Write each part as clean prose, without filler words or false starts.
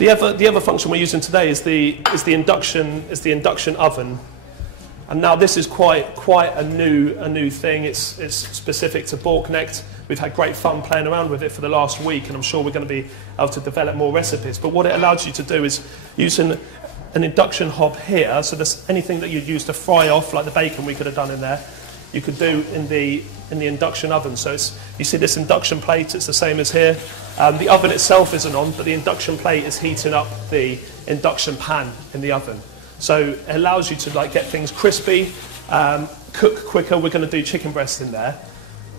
The other function we're using today is the induction oven. And now this is quite a new thing. It's specific to Bauknecht. We've had great fun playing around with it for the last week, and I'm sure we're going to be able to develop more recipes. But what it allows you to do is using an induction hob here, so there's anything that you'd use to fry off, like the bacon we could have done in there, you could do in the induction oven. So you see this induction plate, it's the same as here. The oven itself isn't on, but the induction plate is heating up the induction pan in the oven. So it allows you to get things crispy, cook quicker. We're going to do chicken breast in there.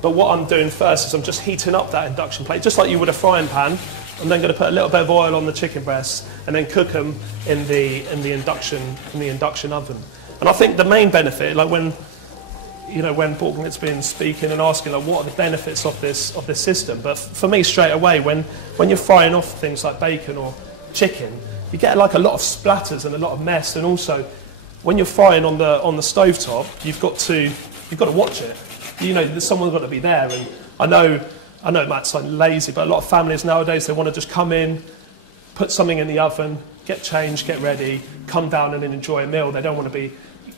But what I'm doing first is I'm just heating up that induction plate, just like you would a frying pan. I'm then going to put a little bit of oil on the chicken breasts and then cook them in the induction oven. And I think the main benefit, like when Bauknecht's been speaking and asking what are the benefits of this system, but for me straight away, when you're frying off things like bacon or chicken, you get a lot of splatters and a lot of mess, and also when you're frying on the stovetop, you've got to watch it. Someone's got to be there, and I know it might sound lazy, but a lot of families nowadays, they want to just come in, put something in the oven, get changed, get ready, come down and enjoy a meal. They don't want to be,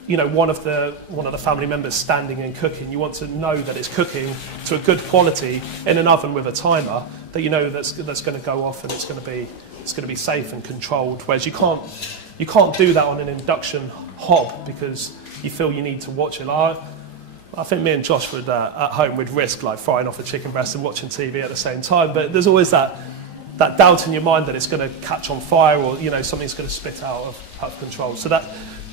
one of the family members standing and cooking. You want to know that it's cooking to a good quality in an oven with a timer that that's going to go off, and it's going to be safe and controlled. Whereas you can't do that on an induction hob because you feel you need to watch it. I think me and Josh would at home would risk frying off a chicken breast and watching TV at the same time. But there's always that doubt in your mind that it's going to catch on fire, or something's going to spit out of control. So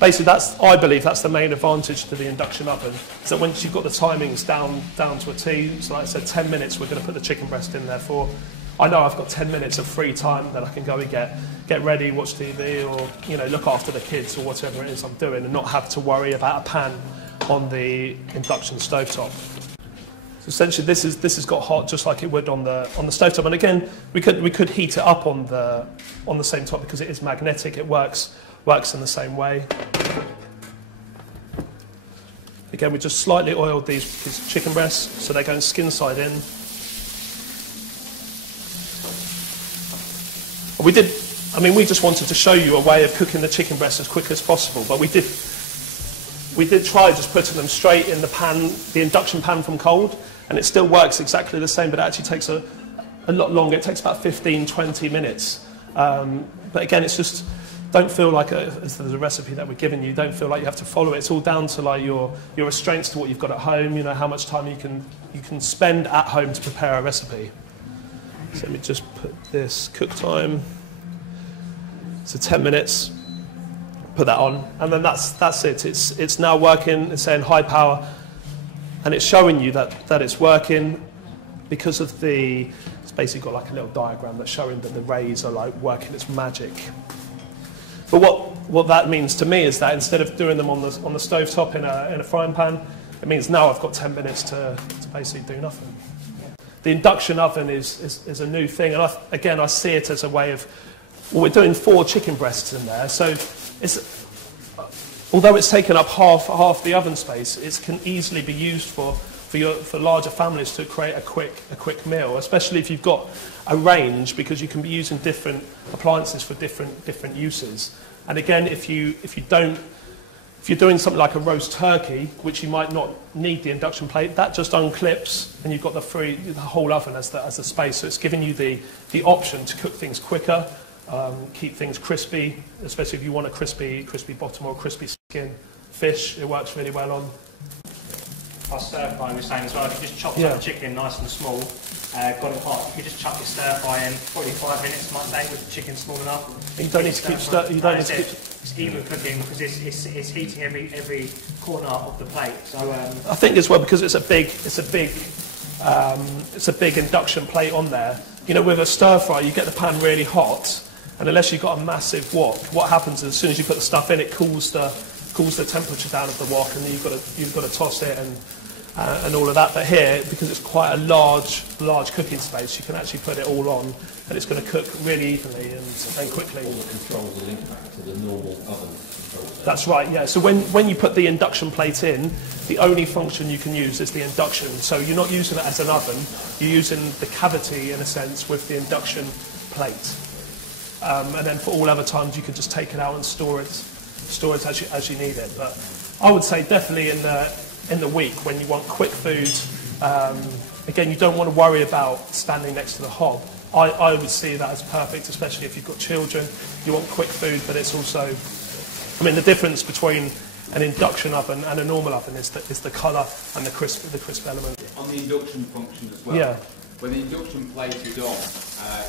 I believe that's the main advantage to the induction oven. Is that once you've got the timings down to a T, so like I said, 10 minutes we're going to put the chicken breast in there for. I know I've got 10 minutes of free time that I can go and get ready, watch TV, or look after the kids or whatever it is I'm doing, and not have to worry about a pan on the induction stovetop. So essentially, this has got hot just like it would on the stovetop. And again, we could heat it up on the same top because it is magnetic. It works in the same way. Again, we just slightly oiled these chicken breasts so they're going skin side in. We just wanted to show you a way of cooking the chicken breast as quick as possible, but we did try just putting them straight in the pan, the induction pan from cold, and it still works exactly the same, but it actually takes a lot longer. It takes about 15-20 minutes. But again, it's just, don't feel like as there's a recipe that we're giving you, don't feel like you have to follow it. It's all down to your restraints to what you've got at home, how much time you can spend at home to prepare a recipe. So let me just put this cook time. So 10 minutes. Put that on, and then that's it. It's now working. It's saying high power, and it's showing you that it's working because of it's basically got a little diagram that's showing that the rays are working its magic. But what that means to me is that instead of doing them on the stovetop in a frying pan, it means now I've got 10 minutes to basically do nothing. The induction oven is a new thing, and I see it as a way of, we're doing 4 chicken breasts in there, so although it's taken up half the oven space, it can easily be used for larger families to create a quick meal, especially if you've got a range, because you can be using different appliances for different uses. And again, if you're doing something like a roast turkey, which you might not need the induction plate, that just unclips, and you've got the whole oven as the space. So it's giving you the option to cook things quicker. Keep things crispy, especially if you want a crispy bottom or crispy skin fish. It works really well on. Our stir fry, we're saying as well, if you just chop up the chicken nice and small, got it hot, you just chuck your stir fry in, probably 5 minutes might take with the chicken small enough. You don't need to keep It's even cooking because it's heating every corner of the plate. So I think as well, because it's a big induction plate on there. With a stir fry, you get the pan really hot. And unless you've got a massive wok, what happens is as soon as you put the stuff in, it cools the temperature down of the wok, and then you've got to toss it and all of that. But here, because it's quite a large cooking space, you can actually put it all on, and it's going to cook really evenly and quickly. All the controls are linked back to the normal oven controls. That's right, yeah. So when you put the induction plate in, the only function you can use is the induction. So you're not using it as an oven, you're using the cavity, in a sense, with the induction plate. and then for all other times you can just take it out and store it as you need it. But I would say definitely in the week when you want quick food, again, you don't want to worry about standing next to the hob. I would see that as perfect, especially if you've got children. You want quick food, but it's also, I mean, the difference between an induction oven and a normal oven is the colour and the crisp element. On the induction function as well, Yeah. when the induction plate is on,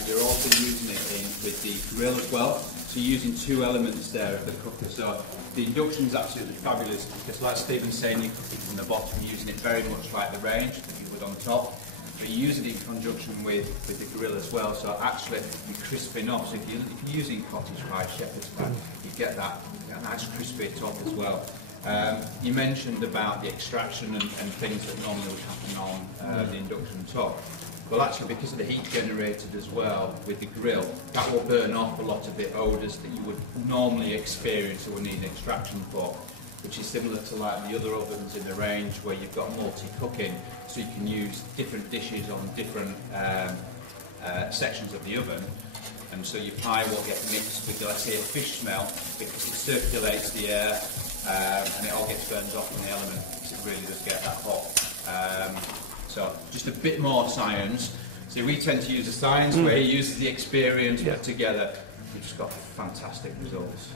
you're also using it with the grill as well. So you're using two elements there of the cooker. So the induction is absolutely fabulous because, like Stephen's saying, you're cooking from the bottom, using it very much like the range that you would on top. But you use it in conjunction with the grill as well. So actually, you're crisping off. So if you're using cottage pie, shepherd's pie, you get that nice crispy top as well. You mentioned about the extraction and things that normally would happen on the induction top. Well, actually, because of the heat generated as well with the grill, that will burn off a lot of the odours that you would normally experience or would need extraction for, which is similar to like the other ovens in the range where you've got multi-cooking, so you can use different dishes on different sections of the oven. And so your pie will get mixed with, let's say, a fish smell because it circulates the air and it all gets burned off from the element because it really does get that hot. So just a bit more science. So we tend to use the science where he uses the experience put together. We've just got fantastic results.